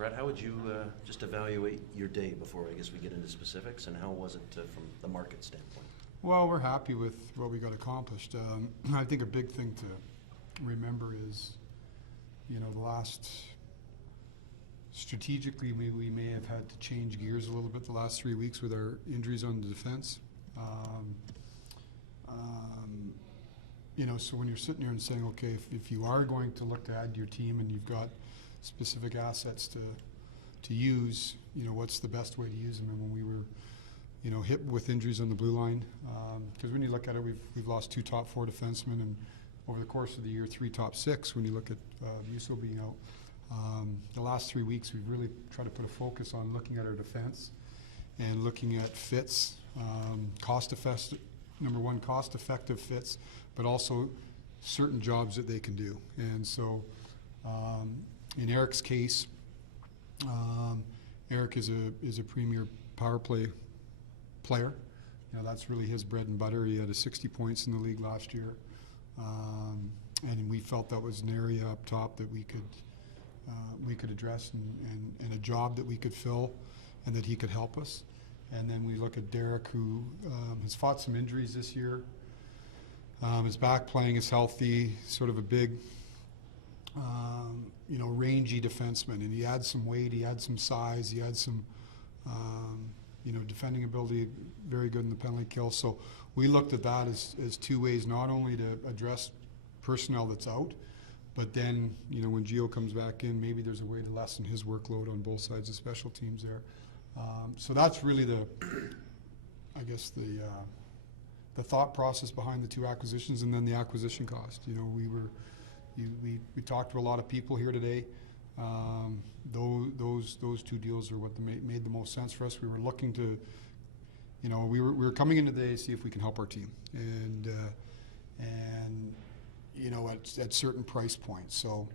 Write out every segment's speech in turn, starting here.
Brad, how would you just evaluate your day before I guess we get into specifics, and how was it from the market standpoint? Well, we're happy with what we got accomplished. I think a big thing to remember is, the last, strategically, we may have had to change gears a little bit the last 3 weeks with our injuries on the defense. So when you're sitting here and saying, okay, if you are going to look to add to your team and you've got specific assets to use, what's the best way to use them? And when we were, hit with injuries on the blue line, because when you look at it, we've lost 2 top 4 defensemen, and over the course of the year, 3 top 6. When you look at Musso being out, the last 3 weeks, we've really tried to put a focus on looking at our defense and looking at fits, cost-effective fits, but also certain jobs that they can do. And so, in Eric's case, Eric is a premier power play player. That's really his bread and butter. He had 60 points in the league last year, and we felt that was an area up top that we could address and a job that we could fill, and that he could help us. And then we look at Derek, who has fought some injuries this year. His back playing is healthy, sort of a big, rangy defenseman, and he adds some weight, he adds some size, he adds some, defending ability, very good in the penalty kill. So we looked at that as 2 ways, not only to address personnel that's out, but then, when Gio comes back in, maybe there's a way to lessen his workload on both sides of special teams there. So that's really the thought process behind the 2 acquisitions, and then the acquisition cost. We talked to a lot of people here today. Those 2 deals are what made the most sense for us. We were looking to, we were coming into the day to see if we can help our team, and at certain price points. So,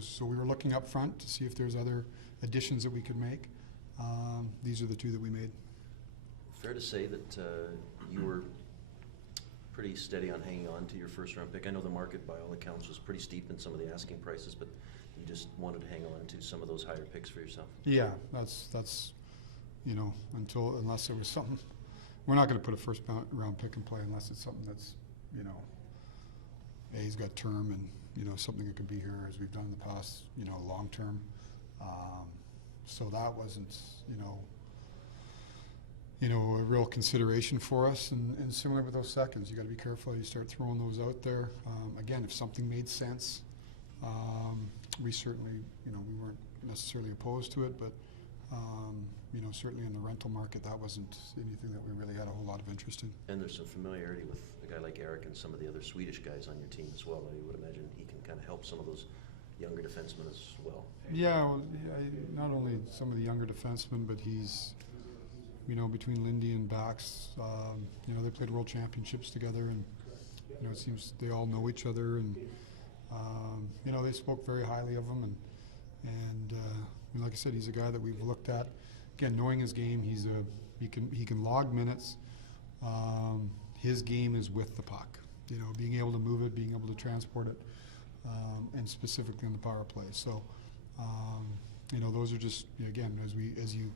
so we were looking up front to see if there's other additions that we could make. These are the 2 that we made. Fair to say that you were pretty steady on hanging on to your first-round pick. I know the market, by all accounts, was pretty steep in some of the asking prices, but you just wanted to hang on to some of those higher picks for yourself. Yeah, that's unless there was something. We're not going to put a first-round pick in play unless it's something that's, he's got term and, something that could be here as we've done in the past, long-term. So that wasn't, a real consideration for us, and similar with those seconds. You got to be careful you start throwing those out there. Again, if something made sense, we certainly, we weren't necessarily opposed to it, but certainly in the rental market, that wasn't anything that we really had a whole lot of interest in. And there's some familiarity with a guy like Eric and some of the other Swedish guys on your team as well. I would imagine he can kind of help some of those younger defensemen as well. Yeah, not only some of the younger defensemen, but he's, between Lindy and Bax, they played World Championships together, and, it seems they all know each other, and, they spoke very highly of him, and like I said, he's a guy that we've looked at. Again, knowing his game, he can log minutes. His game is with the puck, being able to move it, being able to transport it, and specifically in the power play. So, those are just, again, as you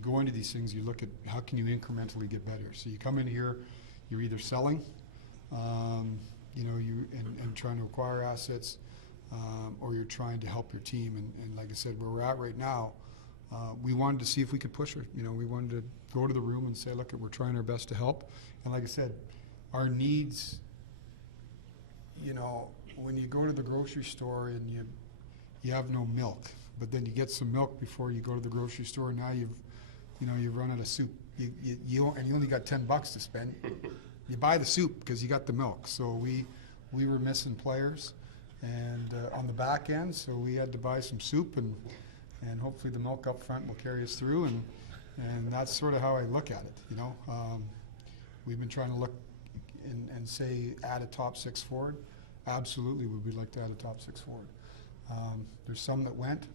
go into these things, you look at how can you incrementally get better. So you come in here, you're either selling, and trying to acquire assets, or you're trying to help your team. And like I said, where we're at right now, we wanted to see if we could push it. We wanted to go to the room and say, look, we're trying our best to help. And like I said, our needs, when you go to the grocery store and you have no milk, but then you get some milk before you go to the grocery store, and now you've run out of soup. You only got $10 to spend. You buy the soup because you got the milk. So we were missing players, and on the back end, so we had to buy some soup, and hopefully the milk up front will carry us through, and that's sort of how I look at it. We've been trying to look and say add a top 6 forward. Absolutely, we would like to add a top 6 forward. There's some that went.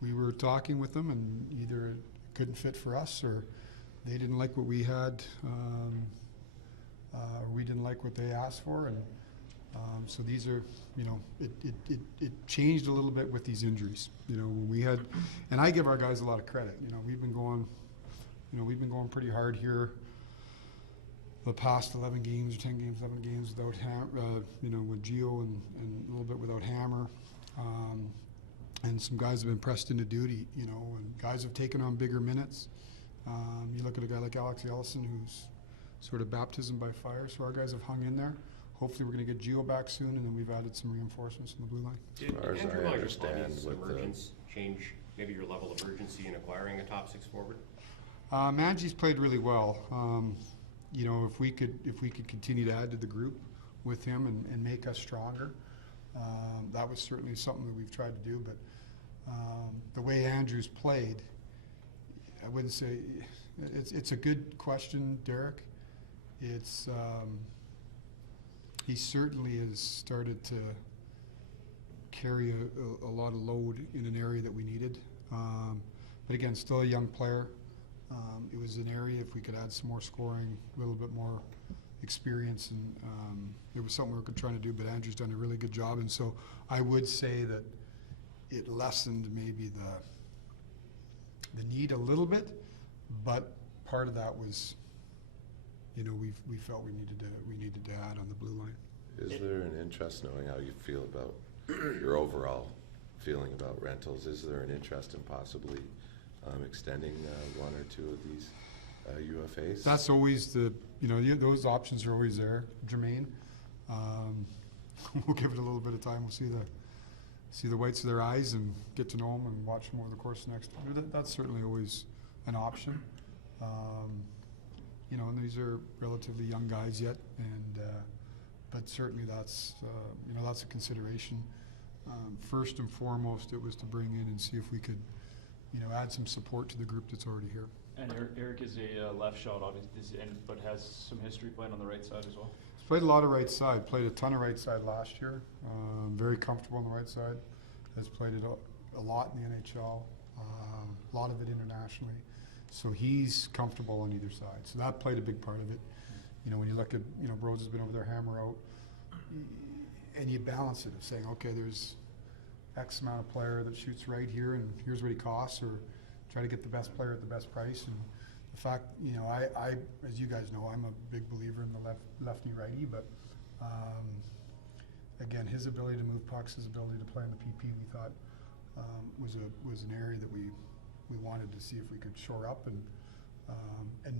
We were talking with them, and either it couldn't fit for us, or they didn't like what we had, or we didn't like what they asked for, and So these are, you know, it changed a little bit with these injuries. You know, we had, and I give our guys a lot of credit. You know, we've been going pretty hard here the past 11 games, 10 games, 11 games without you know, with Gio and a little bit without Hammer. And some guys have been pressed into duty, you know, and guys have taken on bigger minutes. You look at a guy like Alex Ellison, who's sort of baptism by fire, so our guys have hung in there. Hopefully we're going to get Gio back soon, and then we've added some reinforcements in the blue line. Did As far as Andrew I Rogers' understand with emergence change maybe your level of urgency in acquiring a top six forward? Manji's played really well. You know, if we could continue to add to the group with him and make us stronger, that was certainly something that we've tried to do. But the way Andrew's played, I wouldn't say it's a good question, Derek. It's he certainly has started to carry a lot of load in an area that we needed. But again, still a young player. It was an area, if we could add some more scoring, a little bit more experience, and it was something we were trying to do, but Andrew's done a really good job. And so I would say that it lessened maybe the need a little bit, but part of that was, you know, we felt we needed to add on the blue line. Is there an interest, knowing how you feel about your overall feeling about rentals, is there an interest in possibly extending one or two of these UFAs? That's always the, you know, those options are always there, Jermaine. We'll give it a little bit of time. We'll see the whites of their eyes and get to know them and watch them over the course of the next year. That's certainly always an option. You know, and these are relatively young guys yet, and but certainly that's you know, that's a consideration. First and foremost, it was to bring in and see if we could, you know, add some support to the group that's already here. And Eric is a left shot, obviously, but has some history playing on the right side as well. He's played a lot of right side. Played a ton of right side last year. Very comfortable on the right side. Has played it a lot in the NHL. A lot of it internationally. So he's comfortable on either side. So that played a big part of it. You know, when you look at, you know, Bros has been over there, Hammer out, and you balance it of saying, okay, there's X amount of player that shoots right here, and here's what he costs, or try to get the best player at the best price. And the fact, you know, I as you guys know, I'm a big believer in the lefty righty, but again, his ability to move pucks, his ability to play in the PP, we thought was an area that we wanted to see if we could shore up, and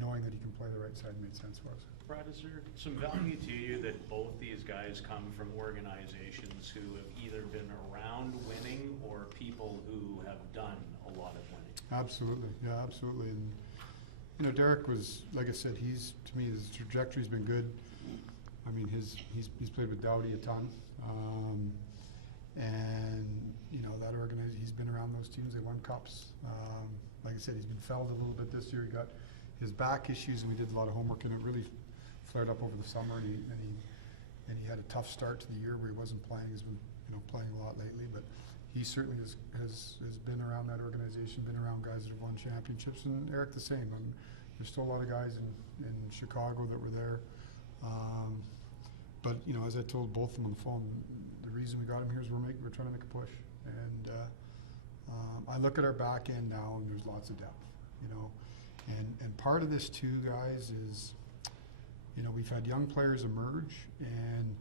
knowing that he can play the right side made sense for us. Brad, is there some value to you that both these guys come from organizations who have either been around winning or people who have done a lot of winning? Absolutely, yeah, absolutely. And you know, Derek was, like I said, to me, his trajectory's been good. I mean, he's played with Doughty a ton, and you know, that he's been around those teams. They won cups. Like I said, he's been felled a little bit this year. He got his back issues, and we did a lot of homework, and it really flared up over the summer. And he had a tough start to the year where he wasn't playing. He's been, you know, playing a lot lately, but he certainly has been around that organization, been around guys that have won championships, and Eric the same. I mean, there's still a lot of guys in Chicago that were there. But you know, as I told both of them on the phone, the reason we got him here is we're trying to make a push. And I look at our back end now, and there's lots of depth, you know. And part of this too, guys, is, you know, we've had young players emerge, and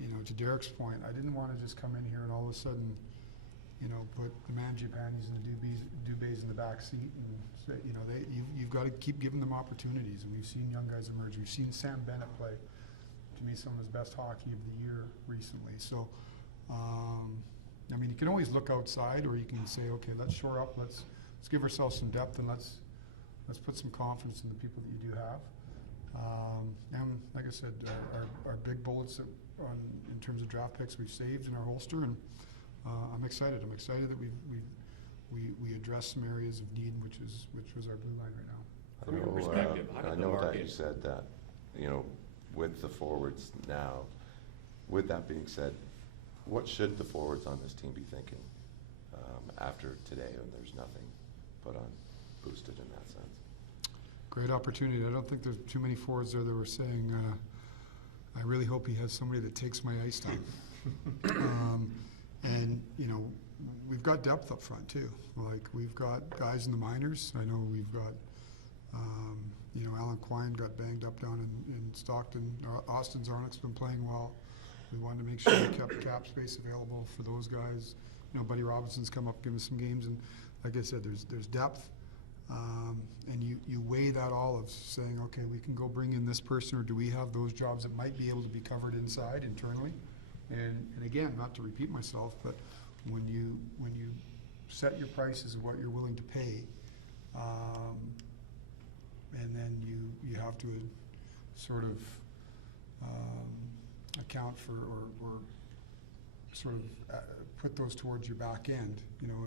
you know, to Derek's point, I didn't want to just come in here and all of a sudden, you know, put the Mangiapanis and the Dubés in the back seat, and say, you know, you've got to keep giving them opportunities. And we've seen young guys emerge. We've seen Sam Bennett play, to me, some of his best hockey of the year recently. So, I mean, you can always look outside, or you can say, okay, let's shore up, let's give ourselves some depth, and let's put some confidence in the people that you do have. And like I said, our big bullets in terms of draft picks we've saved in our holster, and I'm excited. I'm excited that we addressed some areas of need, which was our blue line right now. From your perspective, how did I the know that market- you said that, you know, with the forwards now. With that being said, what should the forwards on this team be thinking after today, when there's nothing boosted in that sense? Great opportunity. I don't think there's too many forwards there that were saying I really hope he has somebody that takes my ice time. And, you know, we've got depth up front too. Like, we've got guys in the minors. I know we've got, you know, Alan Quine got banged up down in Stockton. Austin Zarnick's been playing well. We wanted to make sure we kept cap space available for those guys. You know, Buddy Robinson's come up, given us some games, and like I said, there's depth. And you weigh that all of saying, okay, we can go bring in this person, or do we have those jobs that might be able to be covered inside, internally? And again, not to repeat myself, but when you set your prices of what you're willing to pay, and then you have to sort of account for or sort of put those towards your back end. You know,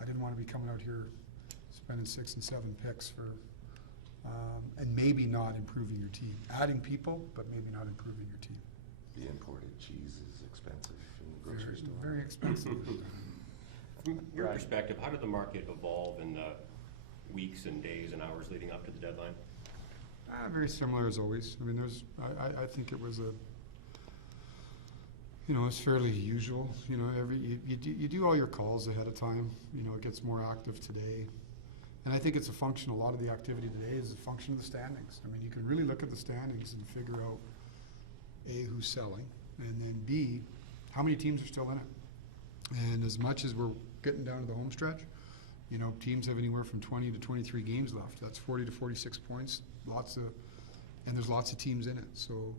I didn't want to be coming out here spending 6 and 7 picks for and maybe not improving your team. Adding people, but maybe not improving your team. The imported cheese is expensive in the grocery store. Very expensive. From your Right. perspective, how did the market evolve in the weeks and days and hours leading up to the deadline? Very similar as always. I mean, I think it was you know, it's fairly usual. You know, you do all your calls ahead of time. You know, it gets more active today. And I think it's a function, a lot of the activity today is a function of the standings. I mean, you can really look at the standings and figure out, A, who's selling, and then B, how many teams are still in it. And as much as we're getting down to the home stretch, you know, teams have anywhere from 20 to 23 games left. That's 40 to 46 points. And there's lots of teams in it. So,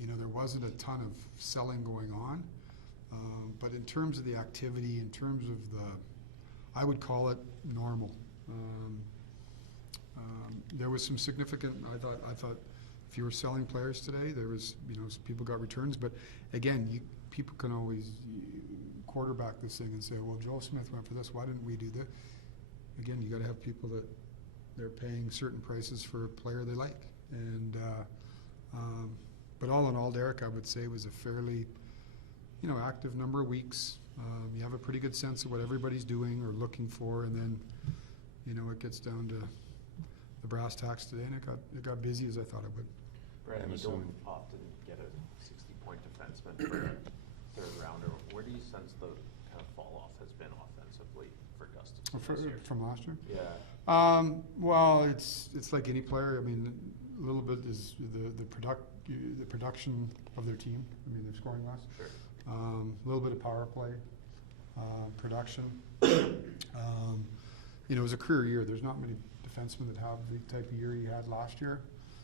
you know, there wasn't a ton of selling going on. But in terms of the activity, in terms of I would call it normal. There was some significant, I thought if you were selling players today, there was, you know, people got returns. But again, people can always quarterback this thing and say, well, Joel Smith went for this, why didn't we do that? Again, you got to have people that they're paying certain prices for a player they like. And but all in all, Derek, I would say was a fairly, you know, active number of weeks. You have a pretty good sense of what everybody's doing or looking for, and then, you know, it gets down to the brass tacks today, and it got busy as I thought it would. Brandon, I'm you don't assuming- often get a 60-point defenseman for a third rounder. Where do you sense the kind of fall off has been offensively for Gustafson this year? From last year? Yeah. Well, it's like any player. I mean, a little bit is the production of their team. I mean, they're scoring less. Sure. A little bit of power play, production. You know, it was a career year. There's not many defensemen that have the type of year he had last year.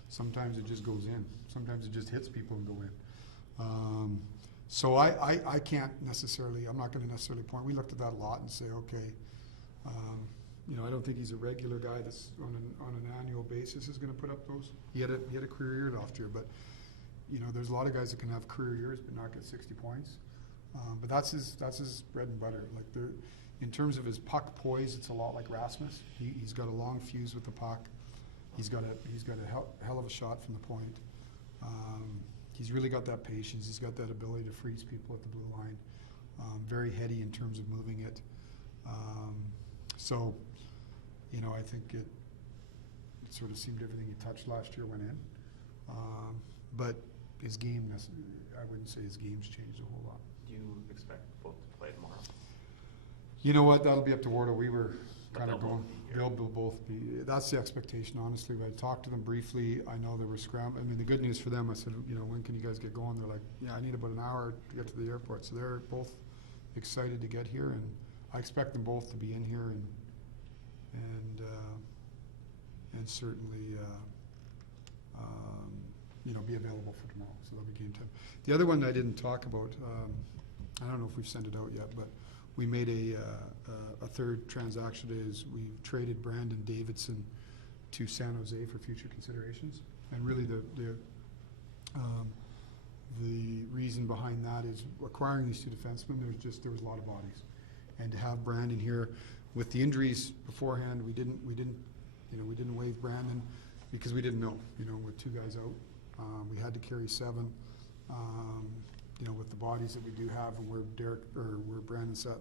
Sometimes it just goes in. Sometimes it just hits people and go in. So I can't necessarily, I'm not going to necessarily point. We looked at that a lot and say, okay, you know, I don't think he's a regular guy that's on an annual basis is going to put up those. He had a career year last year, but you know, there's a lot of guys that can have career years but not get 60 points. But that's his bread and butter. Like in terms of his puck poise, it's a lot like Rasmus. He's got a long fuse with the puck. He's got a hell of a shot from the point. He's really got that patience. He's got that ability to freeze people at the blue line. Very heady in terms of moving it. So, you know, I think it sort of seemed everything he touched last year went in. But his game, I wouldn't say his game's changed a whole lot. Do you expect both to play tomorrow? You know what? That'll be up to Wardo. We were kind of they'll going. both be here. They'll both be. That's the expectation, honestly. I talked to them briefly. I know they were scrambling. I mean, the good news for them, I said, you know, when can you guys get going? They're like, yeah, I need about an hour to get to the airport. So they're both excited to get here, and I expect them both to be in here and certainly, you know, be available for tomorrow. So that'll be game time. The other one I didn't talk about. I don't know if we've sent it out yet, but we made a third transaction today. Is we traded Brandon Davidson to San Jose for future considerations, and really the reason behind that is acquiring these two defensemen. There was a lot of bodies, and to have Brandon here with the injuries beforehand, we didn't waive Brandon because we didn't know. You know, with two guys out, we had to carry 7. You know, with the bodies that we do have and where Brandon sat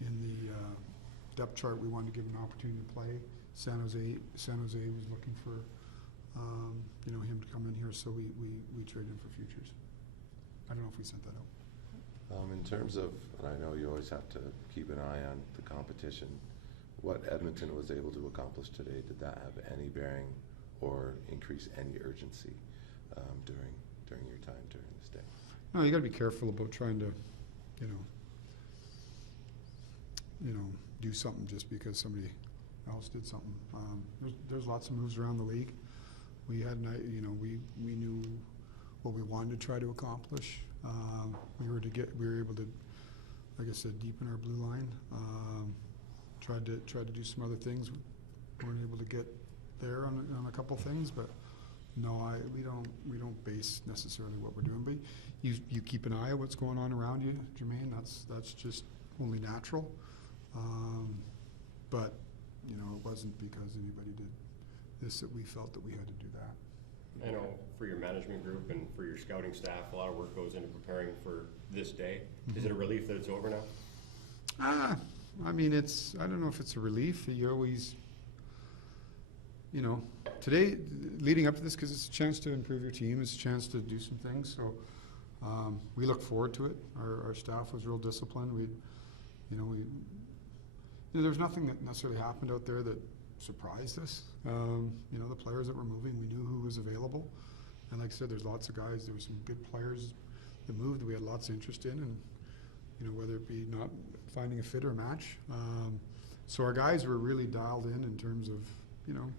in the depth chart, we wanted to give him an opportunity to play. San Jose was looking for you know, him to come in here, so we traded him for futures. I don't know if we sent that out. In terms of, and I know you always have to keep an eye on the competition, what Edmonton was able to accomplish today, did that have any bearing or increase any urgency during your time during this day? No, you got to be careful about trying to, you know, do something just because somebody else did something. There's lots of moves around the league. We had, you know, we knew what we wanted to try to accomplish. We were able to, like I said, deepen our blue line. Tried to do some other things. Weren't able to get there on a couple things, but no, we don't base necessarily what we're doing. But you keep an eye on what's going on around you, Jermaine. That's just only natural. But you know, it wasn't because anybody did this that we felt that we had to do that. I know for your management group and for your scouting staff, a lot of work goes into preparing for this day. Is it a relief that it's over now? I mean, I don't know if it's a relief. You always, you know, today, leading up to this, because it's a chance to improve your team, it's a chance to do some things. So we look forward to it. Our staff was real disciplined. There's nothing that necessarily happened out there that surprised us. You know, the players that were moving, we knew who was available. And like I said, there's lots of guys. There were some good players that moved that we had lots of interest in, and you know, whether it be not finding a fit or a match. So our guys were really dialed in terms of, you know,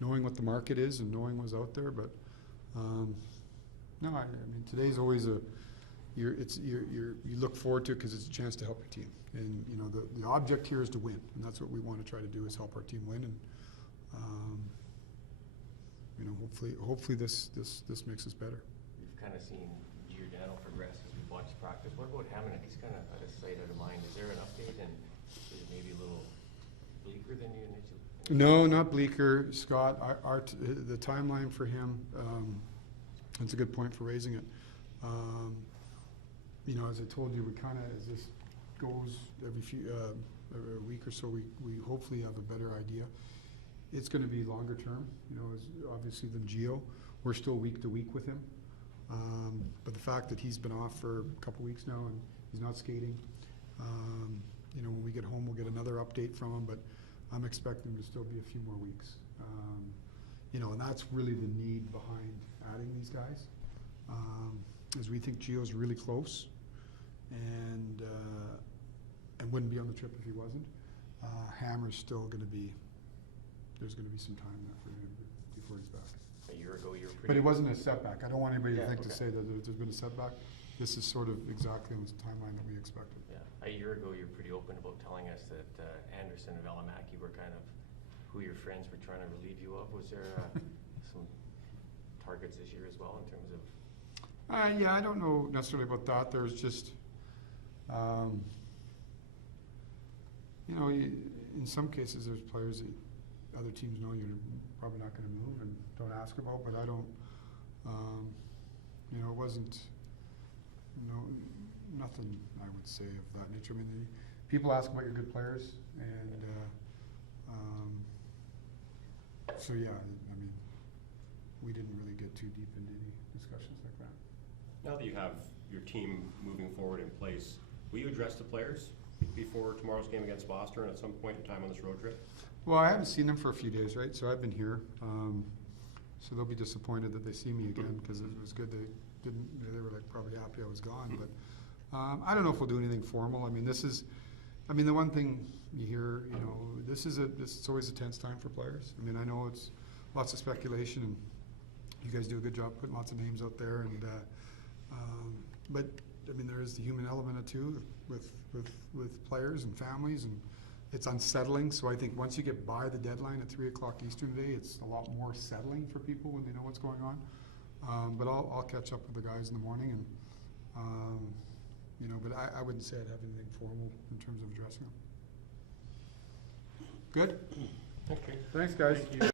knowing what the market is and knowing what's out there. But no, I mean, today's always you look forward to it because it's a chance to help your team. And you know, the object here is to win, and that's what we want to try to do, is help our team win. And you know, hopefully this makes us better. We've kind of seen Giordano progress as we've watched practice. What about Hamannik? He's kind of out of sight, out of mind. Is there an update, and is it maybe a little bleaker than you initially? No, not bleaker, Scott. The timeline for him, that's a good point for raising it. You know, as I told you, we kind of, as this goes every week or so, we hopefully have a better idea. It's going to be longer term, you know, obviously than Gio. We're still week to week with him. But the fact that he's been off for a couple weeks now and he's not skating, you know, when we get home, we'll get another update from him, but I'm expecting him to still be a few more weeks. You know, and that's really the need behind adding these guys, is we think Gio's really close and wouldn't be on the trip if he wasn't. Hammer's still going to be, there's going to be some time there for him before he's back. A year ago, you were pretty... But it wasn't a setback. I don't want anybody to think to okay. say that there's been a setback. This is sort of exactly the timeline that we expected. Yeah, a year ago, you were pretty open about telling us that Anderson and Valimaki were kind of who your friends were trying to relieve you of. Was there some targets this year as well in terms of... Yeah, I don't know necessarily about that. There's just, you know, in some cases there's players that other teams know you're probably not going to move and don't ask about, but I don't, you know, it wasn't, nothing I would say of that nature. I mean, people ask about your good players, and so yeah, I mean, we didn't really get too deep into any discussions like that. Now that you have your team moving forward in place, will you address the players before tomorrow's game against Boston and at some point in time on this road trip? Well, I haven't seen them for a few days, right? So I've been here. So they'll be disappointed that they see me again, because it was good they were like probably happy I was gone. But I don't know if we'll do anything formal. I mean, the one thing you hear, you know, it's always a tense time for players. I mean, I know it's lots of speculation, and you guys do a good job putting lots of names out there. And but I mean, there is the human element too with players and families, and it's unsettling. So I think once you get by the deadline at 3 o'clock Eastern today, it's a lot more settling for people when they know what's going on. But I'll catch up with the guys in the morning, and you know, but I wouldn't say I'd have anything formal in terms of addressing them. Good? Okay. Thanks, guys. Thank you.